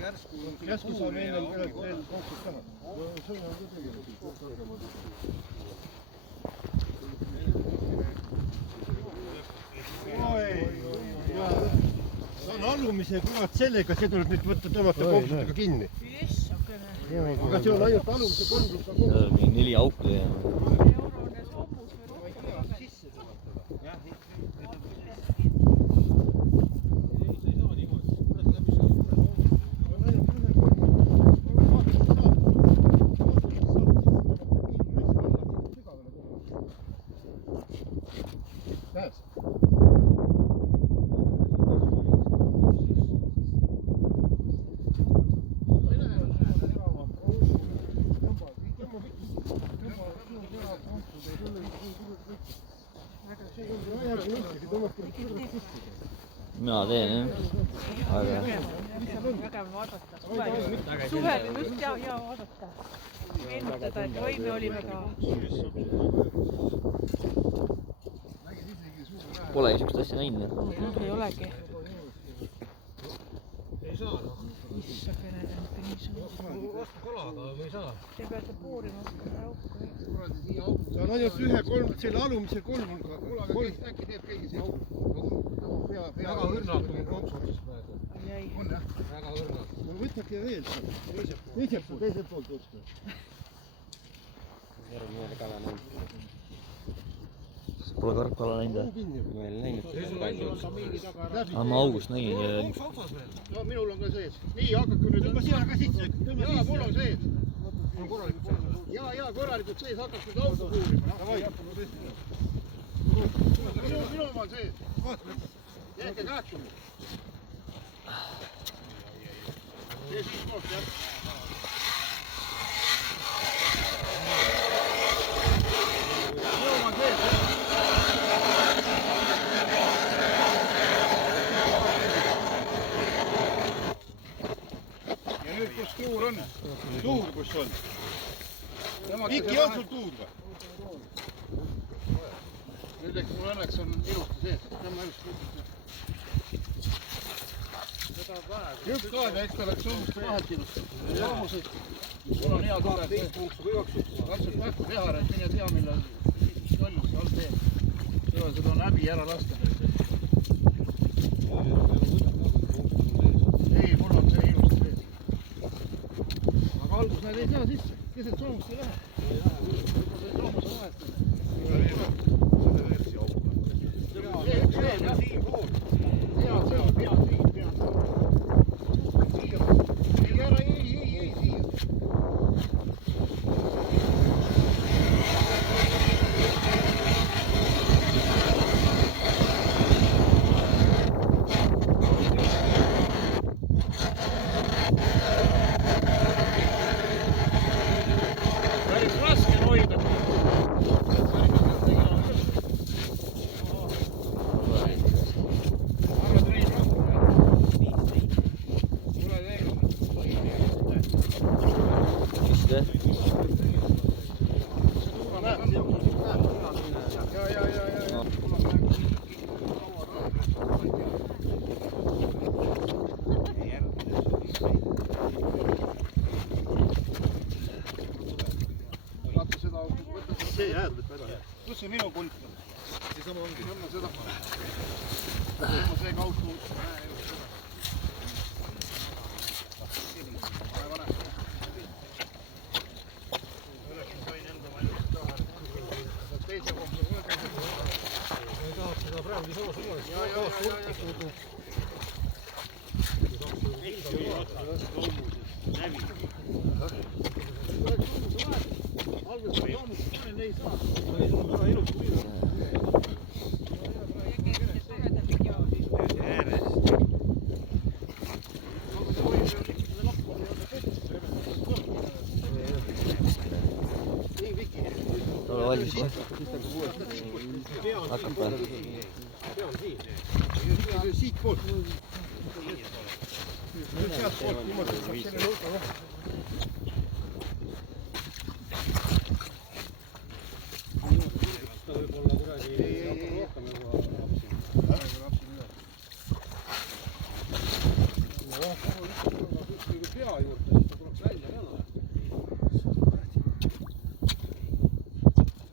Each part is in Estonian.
Järsku saab ennem veel koksud taha. See on ka tegelikult kõrgemad. See on alumise kurat sellega, see tuleb nüüd võtta tõmmata koksudega kinni. Aga see on ainult alumise 3 + 2. 4 auku ja... Mina teen, jah. Aga... Vägev vaadata. Suvel just hea vaadata. Meenutada, et oi, me olime ka. Pole niisugust asja näinud. Ei olegi. Ei saa, noh. Issakene, nii saa. Vastu kolaga, aga ei saa. Te peate puurima seda auku. See on ainult selle alumise 3 × 2. Äkki teeb keegi see auku. Väga õrnalt on koksudest praegu. On jah? Väga õrnalt. No võtake veel seal. Teiselt poolt võtta. Järgmine kala näinud. Pole karpkala näinud, jah? Ma ei näinud. Aga ma august nägin. No minul on ka sees. Nii, hakake nüüd. Tõmba sina ka sisse. Jaa, mul on sees. On korralikult sees. Jaa, korralikult sees. Hakake nüüd auku puurima. Minu on sees. Jääke kähkima. See siis koos, jah. Minu on sees, jah. Ja nüüd, kus tuur on? Tuur, kus on? Mikki on sul tuur või? Nüüd eks mul õnneks on ilusti sees. Tõmba ilusti kutsust. Üks kaeda, eks ta läks sommuste vahelt ilusti. Mul on hea tugev sees. Katsud nähku vihar, et mine tea, millal õnnus all teeb. Seda on häbi ära lasta. Ei, mul on see ilusti sees. Aga algus näed ei saa sisse. Keset soomust ei lähe. See soomus on vahest. See üks veel, jah. Hea seal, hea siin, hea seal. Ei ära, ei, siia. Päris raske hoida. See jääb nüüd väga. Kus see minu pult on? See sama ongi. Tõmba seda. Tõmba see kaudu. Teise kohta. Ei tahaks seda praegu sama suures. Jaa. Alguses loomust panen ei saa. Ei saa väga ilusti püüda. Aga see hoid on ikka seda lappu ei ole tehtud. Nii viki. Ole valmis, jah? Hakkab või? Pea on siin. Siit poolt. Nüüd sealt poolt niimoodi saab selle lõuga rohkem. Võib-olla kuidagi rohkem rapsin üle. pea juurde, siis ta tuleks välja jala.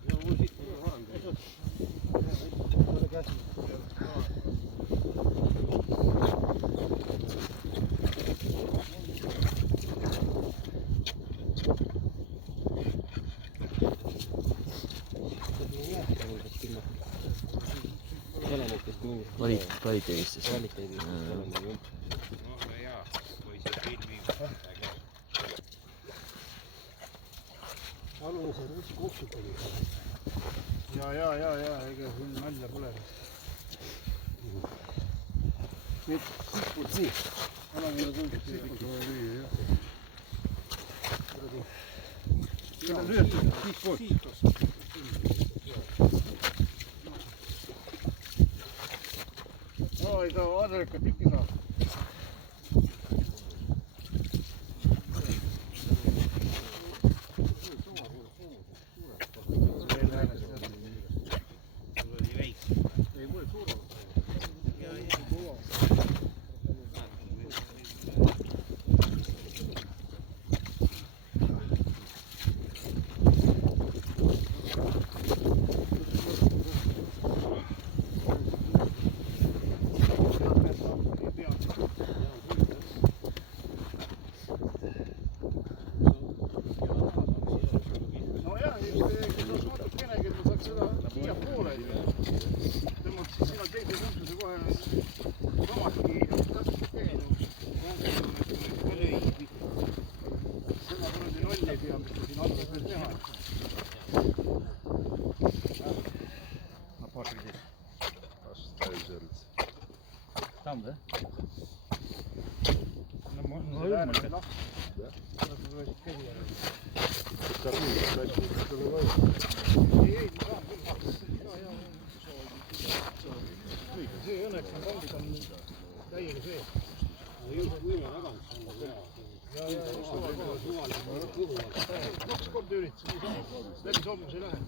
Ja mul siit on varem. Ole käsi. Kvaliteedistes. Alused, mis kuksud oli. Ja, ega siin nalja pole. Nüüd sipud nii. Alamine tundub sipud. Siin on lüütud, sipud. No ei saa aadrika tükki saada. Tamam. See õnneks on kambis on täiega see. Võime tagant. Kaks korda üritasin. Läbi sommus ei lähe.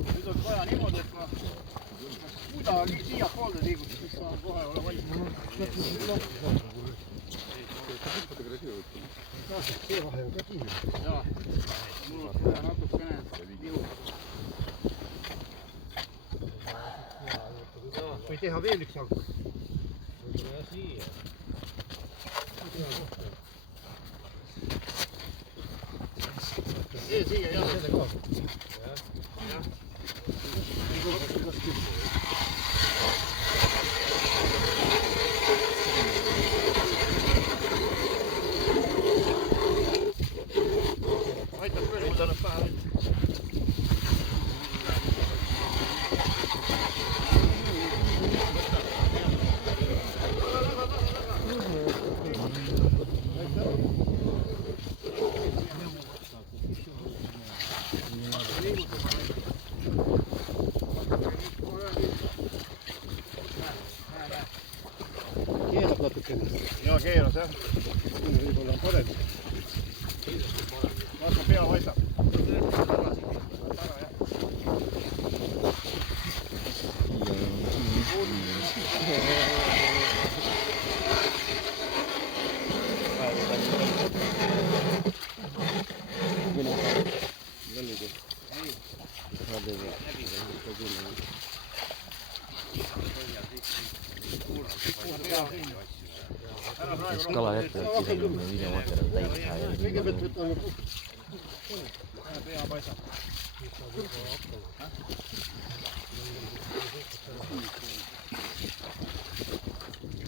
Nüüd on vaja niimoodi, et ma kuidagi siia poolde liiguks, siis saan kohe olla valmis. See vahe on ka kinni. Jaa, mul on vaja natukene nihu. Või teha veel üks jalg. Võib-olla siia. Siia, jah, selle ka. Jah. Aitab küll, võta nüüd pähe nüüd. Keerab natukene. Jaa, keeras jah. Võib-olla on parem. Vaata pea paistab. Kala jätkuvalt isegi on videomaterjal täis teha ja kõigepealt võtame pea paistab.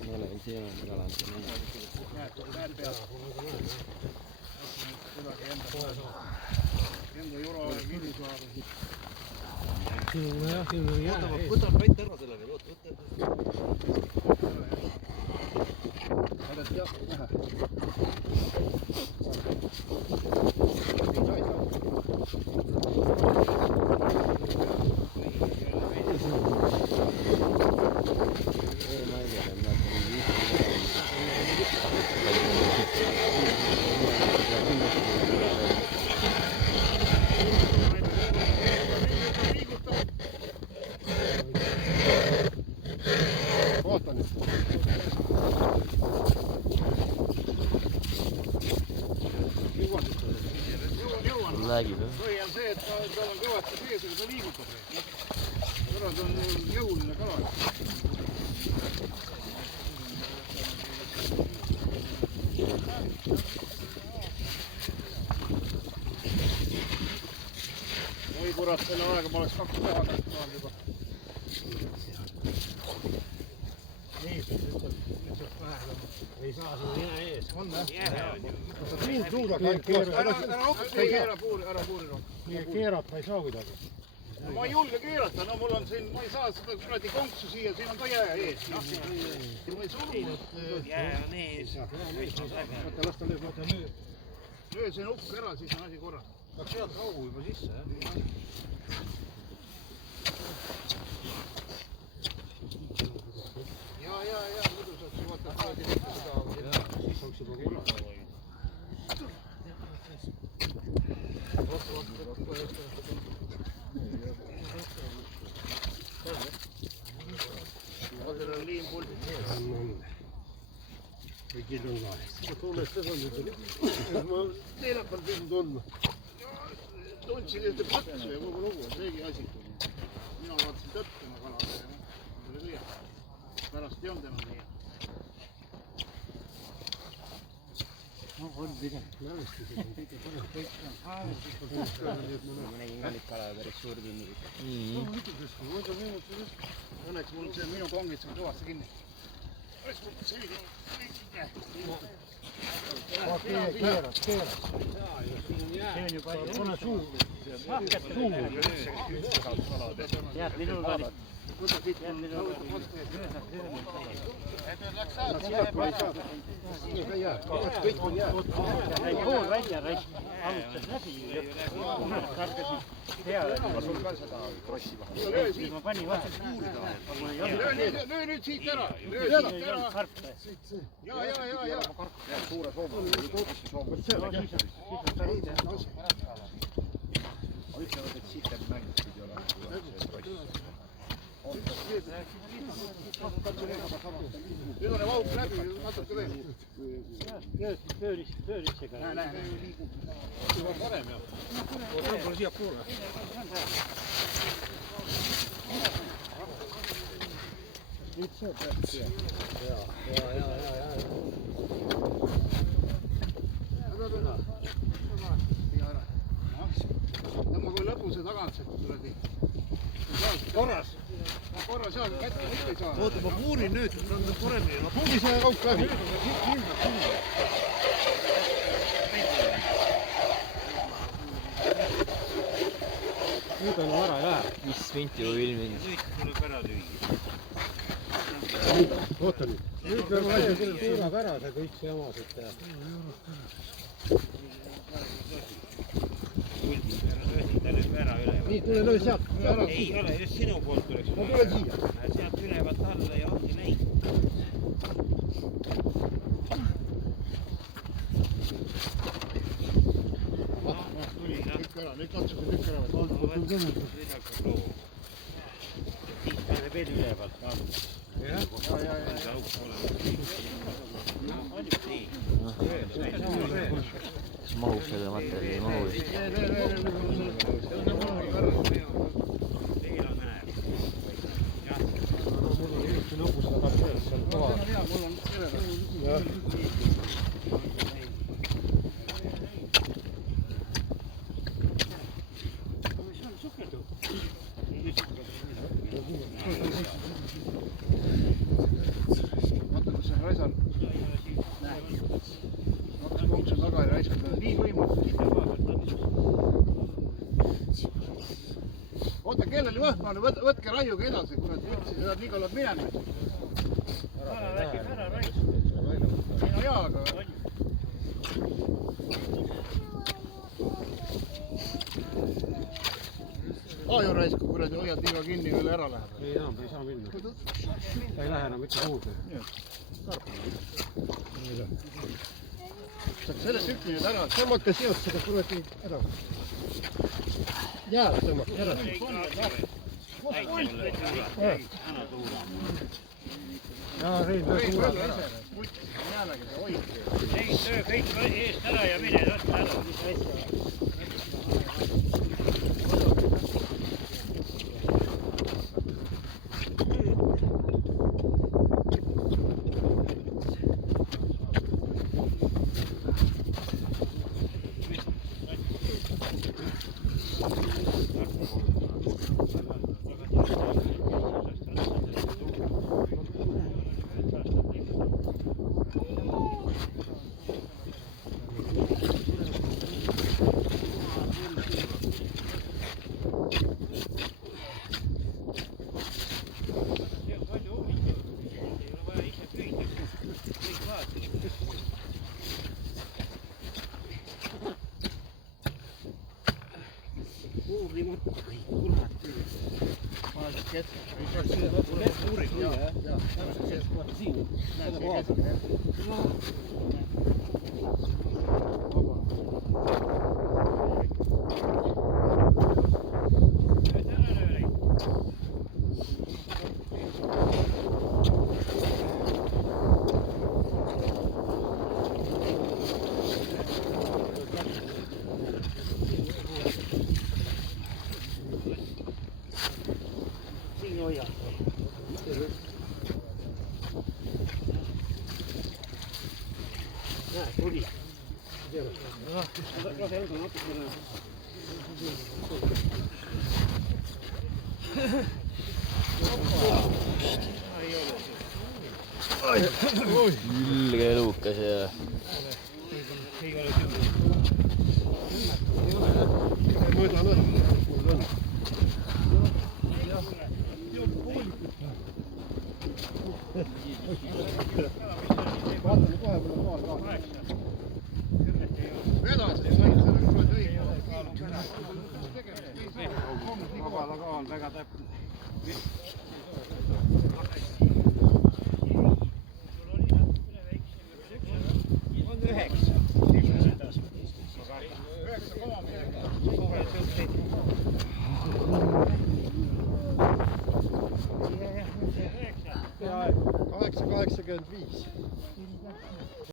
Ma olen siin kalanud. Näed pead. Enda jura kinni saada. Võtad vait ära selle veel. Võtad jah, näha. räägib jah. või on see, et tal on kõvasti sees, aga ta liigutab. Kõrvad on jõuline kala. Oi kurat, selle aega ma oleks 2 päeva käest juba. Nii, ütleb vähe. Ei saa sinna nina ees. On jah? Suuda ära puuri rohkem. Nii keerata ei saa kuidagi. No ma ei julge keerata, no mul on siin, ma ei saa seda kuradi konksu siia, siin on ka jää ees. Ma ei surunud. Jää on ees. Võta, las ta lööb. Löö see nukk ära, siis on asi korras. Peaks head kaugu juba sisse, jah? Ja, muidu saaks ju vaata praadi seda, siis oleks juba korras. Adrenaliin puldi. Kõigil on lahes. Ma tunnen seda nüüd. Ma teelapal pidin tundma. Tundsin ühte patsu ja kogu lugu. Seegi asi. Mina vaatasin tõttuna kalade ja oli lüüa. Pärast ei olnud enam lüüa. No on pigem. Mälestused on kõige parem. Ma nägin ka neid kala päris suur kinni. Õnneks mul see minu kongits on kõvasti kinni. Õnneks mul selline. Keerad. See on ju palju. Pane suu. Jääd minul ka. Võta siit mul vastu ees. Läks saada. Siin ka jääb. Kõik on jääb. Pool välja raisk. Alustas läbi. Karkasid. Hea. Ma sul ka seda krossi vahe. Ma panin vahel. Löö nüüd siit ära. Löö siit ära. Ja. Suure sooma. Ütlevad, et siit jääb mängis pidi olema. Nüüd on vauk läbi, natuke veel. Pööritsega. Näe. Juba parem jah. Võib-olla siia poole. Nüüd see peaks siia. Ja. Tõmba kui lõpuse tagant see tuledi. Korras jah, kätte mitte ei saa. Oota, ma puurin nüüd, siis on paremini. Ma puuri see kauk läbi. Nüüd on vara ka. 5 minti või ilminud. Nüüd tuleb ära lüüa. Oota nüüd. Nüüd peab tuleb ära see kõik see jamased teha. Nii, tule löö sealt. Ei ole, just sinu poolt tuleks. Ma tulen siia. Sealt ülevalt alla ja ongi näid. Lükk ära, nüüd katsuge lükk ära. Siis paneb veel ülevalt alla. Ja. Kas mahub selle materjali mahulist? Vaata, kus on raisan. Kaks konksu taga ja raiskad. Nii võimalik. Oota, kellel võhmane, võtke raiuga edasi, kurat, võtsi, seda nii kaua minema. Ära raisk. No jaa, aga... Aaju raisku, kuradi, hoiad liiga kinni, küll ära läheb. Ei saa minna. Ta ei lähe enam mitte kuhugi. Saad selle tükki nüüd ära, tõmmake sealt seda kuradi ära. Jääb tõmmake ära. Jaa, Rein, löö suure ära. Jäälegi see hoid. Rein, löö kõik eest ära ja mine, võtta ära. Ilge elukas ja mõõdan või? Vaatame kohe, mul on maal ka. Edasi sain selle kuradi õige. Vabala ka on väga täpne. On 9. 8,85.